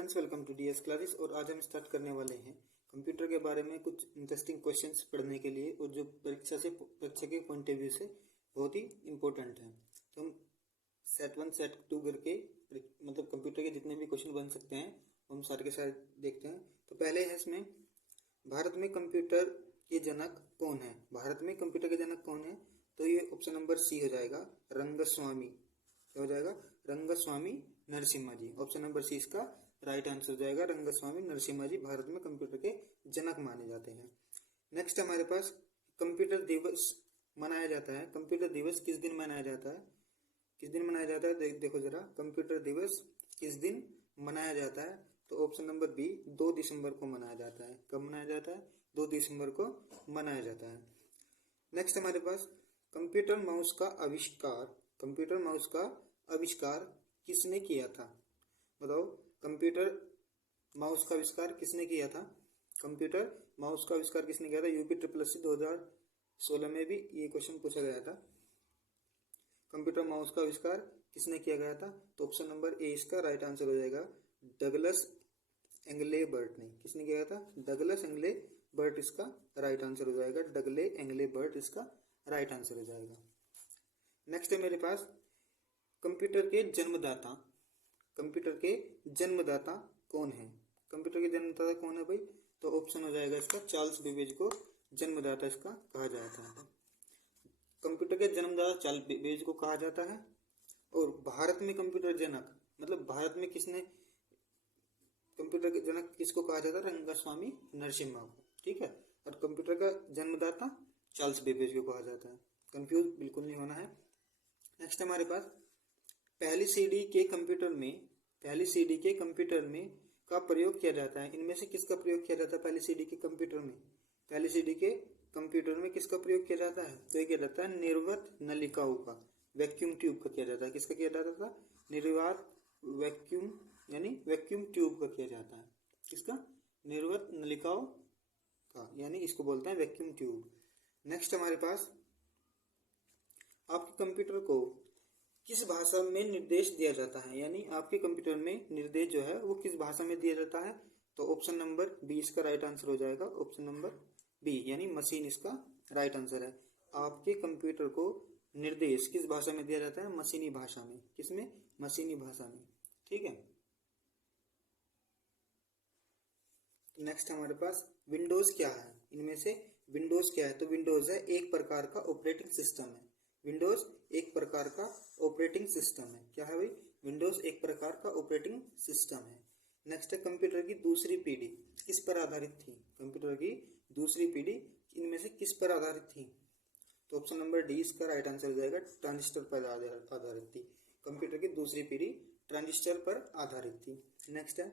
Friends, welcome to DS classes. और आज हम स्टार्ट करने वाले हैं कंप्यूटर के बारे में कुछ इंटरेस्टिंग क्वेश्चंस पढ़ने के लिए, और जो परीक्षा के पॉइंट ऑफ व्यू से बहुत ही इंपॉर्टेंट है। तो हम सेट 1 सेट 2 करके मतलब कंप्यूटर के जितने भी क्वेश्चन बन सकते हैं हम सारे के सारे देखते हैं। तो पहले है इसमें, भारत में कंप्यूटर के जनक कौन है? भारत में कंप्यूटर के जनक कौन है? तो ये ऑप्शन नंबर सी हो जाएगा, रंगस्वामी। क्या हो जाएगा? रंगस्वामी नरसिम्हा जी। ऑप्शन नंबर सी इसका राइट आंसर हो जाएगा। रंगस्वामी नरसिम्हा जी भारत में कंप्यूटर के जनक माने जाते हैं। नेक्स्ट हमारे पास कंप्यूटर दिवस मनाया जाता है। कंप्यूटर दिवस किस दिन मनाया जाता है? किस दिन मनाया जाता है? देखो जरा, कंप्यूटर दिवस किस दिन मनाया जाता है? तो ऑप्शन नंबर बी, 2 दिसंबर को मनाया जाता है। कब मनाया जाता है? 2 दिसंबर को मनाया जाता है। नेक्स्ट हमारे पास कंप्यूटर माउस का आविष्कार, कंप्यूटर माउस का आविष्कार किसने किया था? बताओ, कंप्यूटर माउस का आविष्कार किसने किया था? कंप्यूटर माउस का आविष्कार किसने किया था? यूपी ट्रिपल एससी 2016 में भी ये क्वेश्चन पूछा गया था। कंप्यूटर माउस का आविष्कार किसने किया गया था? तो ऑप्शन नंबर ए इसका राइट आंसर हो जाएगा, डगलस एंगले बर्ट ने। किसने किया था? डगलस एंगले बर्ट इसका राइट आंसर हो जाएगा। डगले एंगले बर्ट इसका राइट आंसर हो जाएगा। नेक्स्ट है मेरे पास कंप्यूटर के जन्मदाता, कंप्यूटर के जन्मदाता कौन है? कंप्यूटर के जन्मदाता कौन है भाई? तो ऑप्शन हो जाएगा इसका, चार्ल्स बेबेज को जन्मदाता इसका कहा जाता है। कंप्यूटर के जन्मदाता चार्ल्स बेबेज को कहा जाता है। और भारत में कंप्यूटर जनक, मतलब भारत में किसने कंप्यूटर के जनक किसको कहा जाता है? रंगस्वामी नरसिम्हा को। ठीक है। और कंप्यूटर का जन्मदाता चार्ल्स बेबेज को कहा जाता है। कंफ्यूज बिल्कुल नहीं होना है। नेक्स्ट हमारे पास पहली सीडी के कंप्यूटर में का प्रयोग किया जाता है। इनमें से किसका प्रयोग किया जाता है पहली सीडी के कंप्यूटर में? पहली सीडी के कंप्यूटर में किसका प्रयोग किया जाता है? तो ये किया जाता है निर्वात नलिकाओं का, वैक्यूम ट्यूब का किया जाता है। किसका किया जाता था? निर्वात वैक्यूम यानी वैक्यूम ट्यूब का किया जाता है। किसका? निर्वात नलिकाओं का, यानी इसको बोलते हैं वैक्यूम ट्यूब। नेक्स्ट हमारे पास आपके कंप्यूटर को किस भाषा में निर्देश दिया जाता है? यानी आपके कंप्यूटर में निर्देश जो है वो किस भाषा में दिया जाता है? तो ऑप्शन नंबर बी इसका राइट आंसर हो जाएगा। ऑप्शन नंबर बी यानी मशीन इसका राइट आंसर है। आपके कंप्यूटर को निर्देश किस भाषा में दिया जाता है? मशीनी भाषा में। किसमें? मशीनी भाषा में। ठीक है। नेक्स्ट हमारे पास विंडोज क्या है? इनमें से विंडोज क्या है? तो विंडोज है एक प्रकार का ऑपरेटिंग सिस्टम है। विंडोज एक प्रकार का ऑपरेटिंग सिस्टम है। क्या है भाई? विंडोज एक प्रकार का ऑपरेटिंग सिस्टम है। नेक्स्ट है कंप्यूटर की दूसरी पीढ़ी किस पर आधारित थी? कंप्यूटर की दूसरी पीढ़ी इनमें से किस पर आधारित थी? तो ऑप्शन नंबर डी इसका राइट आंसर हो जाएगा, ट्रांजिस्टर पर आधारित थी। कंप्यूटर की दूसरी पीढ़ी ट्रांजिस्टर पर आधारित थी। नेक्स्ट है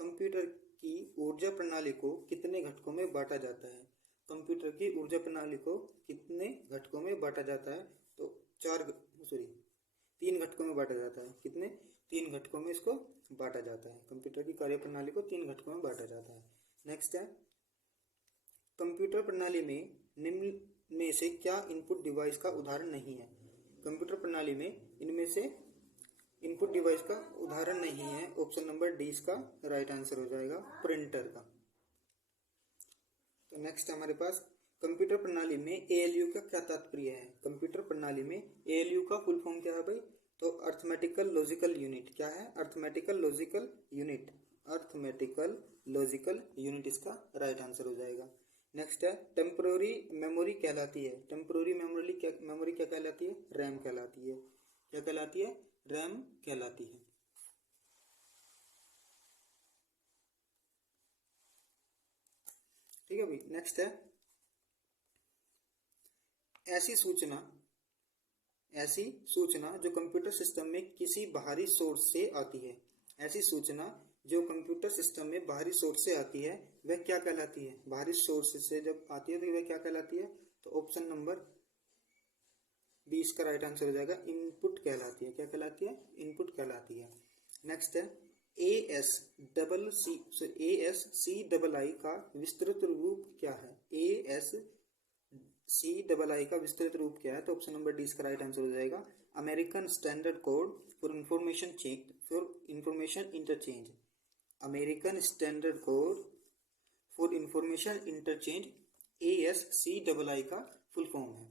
कंप्यूटर की ऊर्जा प्रणाली को कितने घटकों में बांटा जाता है? कंप्यूटर की ऊर्जा प्रणाली को कितने घटकों में बांटा जाता है? तो 3 घटकों में बांटा जाता है। कितने? 3 घटकों में इसको बांटा जाता है। कंप्यूटर की कार्य प्रणाली को 3 घटकों में बांटा जाता है। नेक्स्ट है कंप्यूटर प्रणाली में निम्न में से क्या इनपुट डिवाइस का उदाहरण नहीं है? कंप्यूटर प्रणाली में इनमें से इनपुट डिवाइस का उदाहरण नहीं है। ऑप्शन नंबर डी इसका राइट आंसर हो जाएगा, प्रिंटर का। तो नेक्स्ट हमारे पास कंप्यूटर प्रणाली में एएलयू का क्या तात्पर्य है? कंप्यूटर प्रणाली में एएलयू का फुल फॉर्म क्या है भाई? तो अर्थमेटिकल लॉजिकल यूनिट। क्या है? Arithmetical logical unit. Arithmetical logical unit इसका राइट आंसर हो जाएगा। नेक्स्ट है टेम्पोररी मेमोरी कहलाती है। टेम्पोररी मेमोरी क्या कहलाती है? रैम कहलाती है। क्या कहलाती है? रैम कहलाती है। ठीक है भाई। नेक्स्ट है ऐसी सूचना जो कंप्यूटर सिस्टम में किसी बाहरी सोर्स से आती है। ऐसी सूचना जो कंप्यूटर सिस्टम में बाहरी सोर्स से आती है वह क्या कहलाती है? बाहरी सोर्स से जब आती है तो वह क्या कहलाती है? तो ऑप्शन नंबर बी इसका राइट आंसर हो जाएगा, इनपुट कहलाती है। क्या कहलाती है? इनपुट कहलाती है। नेक्स्ट है ASCII का विस्तृत रूप क्या है? ASCII का विस्तृत रूप क्या है? तो ऑप्शन नंबर डी इसका राइट आंसर हो जाएगा, American standard code for information interchange. American standard code for information interchange, ASCII का फुल फॉर्म है।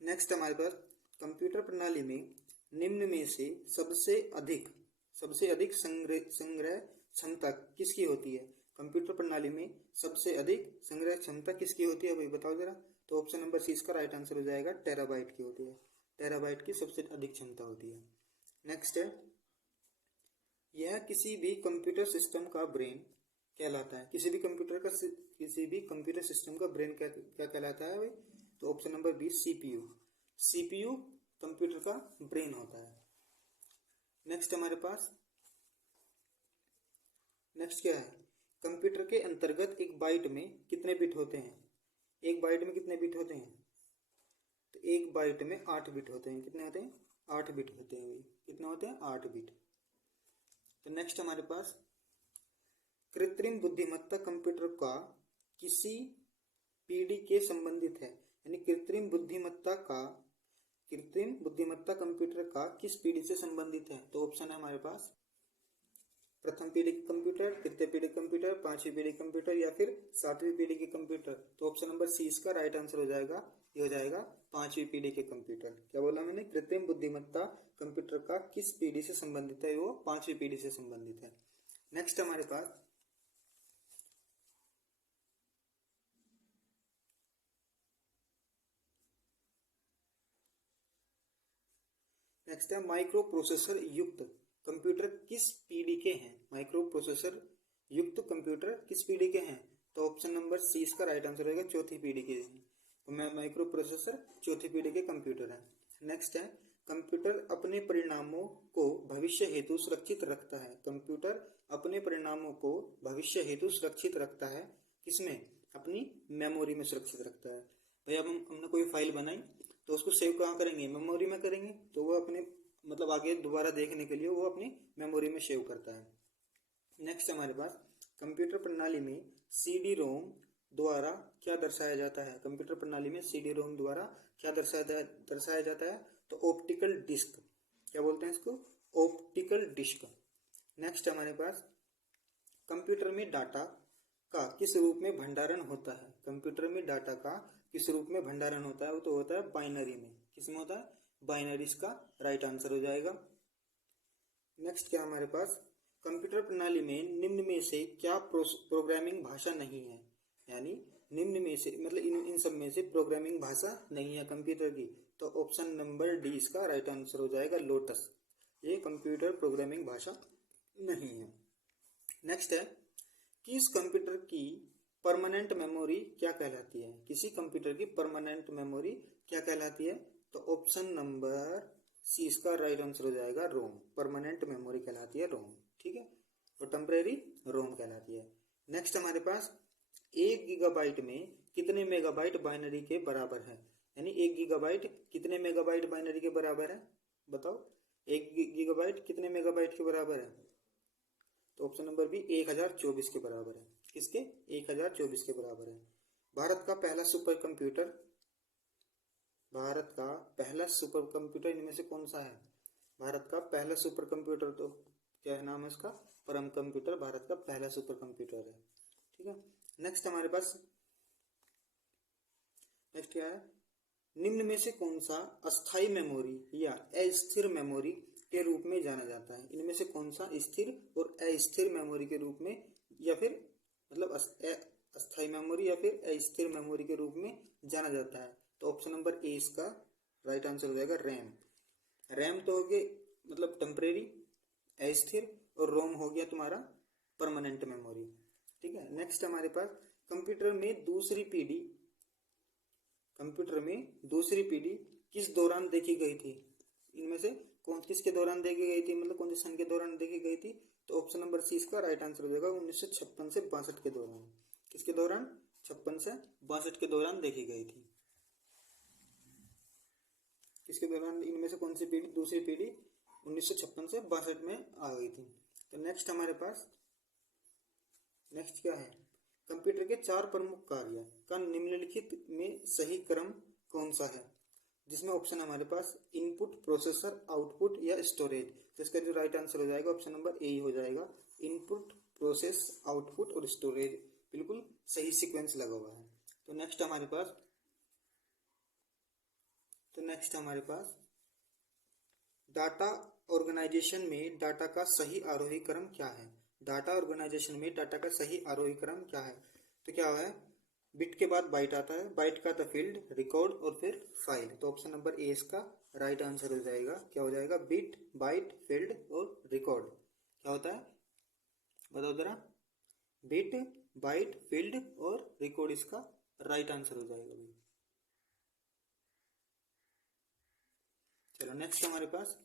नेक्स्ट हमारे पास कंप्यूटर प्रणाली में निम्न में से सबसे अधिक संग्रह क्षमता किसकी होती है? कंप्यूटर प्रणाली में सबसे अधिक संग्रह क्षमता किसकी होती है, भाई बताओ जरा। तो ऑप्शन नंबर सी इसका राइट आंसर हो जाएगा, टेराबाइट की होती है। टेराबाइट की सबसे अधिक क्षमता होती है। नेक्स्ट है, यह किसी भी कंप्यूटर सिस्टम का ब्रेन कहलाता है। किसी भी कंप्यूटर सिस्टम का ब्रेन क्या कहलाता है भाई? तो option number B CPU। CPU computer का ब्रेन होता है। नेक्स्ट हमारे पास नेक्स्ट क्या है? कंप्यूटर के अंतर्गत एक बाइट में कितने बिट होते हैं? एक बाइट में कितने बिट होते हैं? तो एक बाइट में 8 बिट होते हैं। कितने होते हैं? 8 बिट होते हैं भाई। कितने होते हैं? 8 बिट। तो नेक्स्ट हमारे पास कृत्रिम बुद्धिमत्ता कंप्यूटर का किसी पीढ़ी के संबंधित है। यानी कृत्रिम बुद्धिमत्ता कंप्यूटर का किस पीढ़ी से संबंधित है? तो ऑप्शन है हमारे पास प्रथम पीढ़ी के कंप्यूटर, तृतीय पीढ़ी कंप्यूटर, पांचवी पीढ़ी कंप्यूटर या फिर सातवीं पीढ़ी के कंप्यूटर। तो ऑप्शन नंबर सी इसका राइट आंसर हो जाएगा। ये हो जाएगा पांचवी पीढ़ी के कंप्यूटर। क्या बोला मैंने? कृत्रिम बुद्धिमत्ता कंप्यूटर का किस पीढ़ी से संबंधित है? वो पांचवी पीढ़ी से संबंधित है। नेक्स्ट हमारे पास माइक्रो प्रोसेसर युक्त कंप्यूटर किस पीढ़ी के हैं? माइक्रो प्रोसेसर युक्त कंप्यूटर किस पीढ़ी के हैं? तो ऑप्शन नंबर सी इसका राइट आंसर रहेगा, चौथी पीढ़ी के। तो माइक्रो प्रोसेसर चौथी पीढ़ी के कंप्यूटर है। नेक्स्ट है, कंप्यूटर अपने परिणामों को भविष्य हेतु सुरक्षित रखता है। कंप्यूटर अपने परिणामों को भविष्य हेतु सुरक्षित रखता है। किसमें? अपनी मेमोरी में सुरक्षित रखता है। भाई अब हमने कोई फाइल बनाई तो उसको सेव कहाँ करेंगे? मेमोरी में करेंगे। तो वो अपने आगे दोबारा देखने के लिए वो अपनी मेमोरी में सेव करता है। नेक्स्ट हमारे पास कंप्यूटर प्रणाली में CD-ROM द्वारा क्या दर्शाया जाता है? कंप्यूटर प्रणाली में CD-ROM द्वारा क्या दर्शाया जाता है? तो ऑप्टिकल डिस्क। क्या बोलते हैं इसको? Optical disc. नेक्स्ट हमारे पास कंप्यूटर में डाटा का किस रूप में भंडारण होता है? कंप्यूटर में डाटा का किस रूप में भंडारण होता है? वो तो होता है बाइनरी में। किसमें होता है? बाइनरी इसका राइट आंसर हो जाएगा। नेक्स्ट क्या हमारे पास? कंप्यूटर प्रणाली में निम्न में से क्या प्रोग्रामिंग भाषा नहीं है? यानी निम्न में से इन सब में से प्रोग्रामिंग भाषा नहीं है कंप्यूटर की। तो ऑप्शन नंबर डी इसका राइट आंसर हो जाएगा, लोटस। ये कंप्यूटर प्रोग्रामिंग भाषा नहीं है। नेक्स्ट है, किस कंप्यूटर की परमानेंट मेमोरी क्या कहलाती है? किसी कंप्यूटर की परमानेंट मेमोरी क्या कहलाती है? तो ऑप्शन नंबर सी इसका राइट आंसर हो जाएगा, रोम। परमानेंट मेमोरी कहलाती है रोम। ठीक है, तो टेम्परेरी रोम कहलाती है। नेक्स्ट हमारे पास 1 गीगाबाइट में कितने मेगाबाइट बाइनरी के बराबर है? यानी 1 गीगाबाइट कितने मेगाबाइट बाइनरी के बराबर है? बताओ, 1 गीगाबाइट कितने मेगाबाइट के बराबर है? तो ऑप्शन नंबर बी 1024 के बराबर है। किसके? 1024 के बराबर है। भारत का पहला सुपर कंप्यूटर इनमें से कौन सा है? भारत का पहला सुपर कंप्यूटर तो क्या नाम है उसका? परम कंप्यूटर भारत का पहला सुपर कंप्यूटर है। ठीक है, नेक्स्ट हमारे पास नेक्स्ट क्या है? निम्न में से कौन सा अस्थायी मेमोरी या अस्थिर मेमोरी के रूप में जाना जाता है? इनमें से कौन सा स्थिर और अस्थिर मेमोरी के रूप में, या फिर अस्थायी मेमोरी या फिर अस्थिर मेमोरी के रूप में जाना जाता है? तो ऑप्शन नंबर ए इसका राइट आंसर हो जाएगा, रैम। रैम तो हो गया टेम्परेरी अस्थिर, और रोम हो गया तुम्हारा परमानेंट मेमोरी। ठीक है, नेक्स्ट हमारे पास कंप्यूटर में दूसरी पीढ़ी किस दौरान देखी गई थी? इनमें से किसके दौरान देखी गई थी? कौन से सन के दौरान देखी गई थी? तो ऑप्शन नंबर सी इसका राइट आंसर हो जाएगा, 1956 से 62 के दौरान। किसके दौरान? 56 से 62 के दौरान देखी गई थी। किसके दौरान? इनमें से कौन सी पीढ़ी, दूसरी पीढ़ी 1956 से 62 में आ गई थी। तो नेक्स्ट हमारे पास नेक्स्ट क्या है? कंप्यूटर के 4 प्रमुख कार्य का निम्नलिखित में सही क्रम कौन सा है? जिसमें ऑप्शन हमारे पास इनपुट, प्रोसेसर, आउटपुट या स्टोरेज। तो इसका जो राइट आंसर हो जाएगा ऑप्शन नंबर ए ही हो जाएगा। इनपुट, प्रोसेस, आउटपुट और स्टोरेज, बिल्कुल सही सीक्वेंस लगा हुआ है। तो नेक्स्ट हमारे पास डाटा ऑर्गेनाइजेशन में डाटा का सही आरोही क्रम क्या है। डाटा ऑर्गेनाइजेशन में डाटा का सही आरोही क्रम क्या है। तो क्या है, बिट के बाद बाइट आता है, बाइट का द फील्ड, रिकॉर्ड और फिर फाइल। तो ऑप्शन नंबर ए इसका राइट आंसर हो जाएगा। क्या हो जाएगा, बिट, बाइट, फील्ड और रिकॉर्ड। क्या होता है बताओ जरा, बिट, बाइट, फील्ड और रिकॉर्ड इसका राइट आंसर हो जाएगा भाई। चलो नेक्स्ट हमारे पास,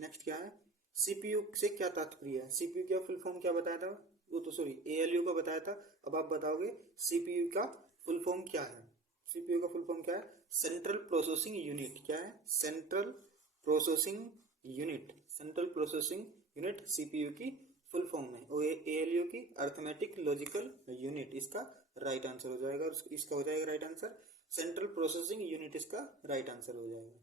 नेक्स्ट क्या है, सीपीयू से क्या तात्पर्य है। सीपीयू का फुल फॉर्म क्या बताया था, वो तो सॉरी एएलयू का बताया था। अब आप बताओगे सीपीयू का फुल फॉर्म क्या है। सीपीयू का फुल फॉर्म क्या है, सेंट्रल प्रोसेसिंग यूनिट। क्या है, central processing unit. Central processing unit CPU की फुल फॉर्म है। और एएलयू की अर्थमेटिक लॉजिकल यूनिट इसका राइट आंसर हो जाएगा। इसका हो जाएगा right answer, central processing unit इसका राइट आंसर हो जाएगा।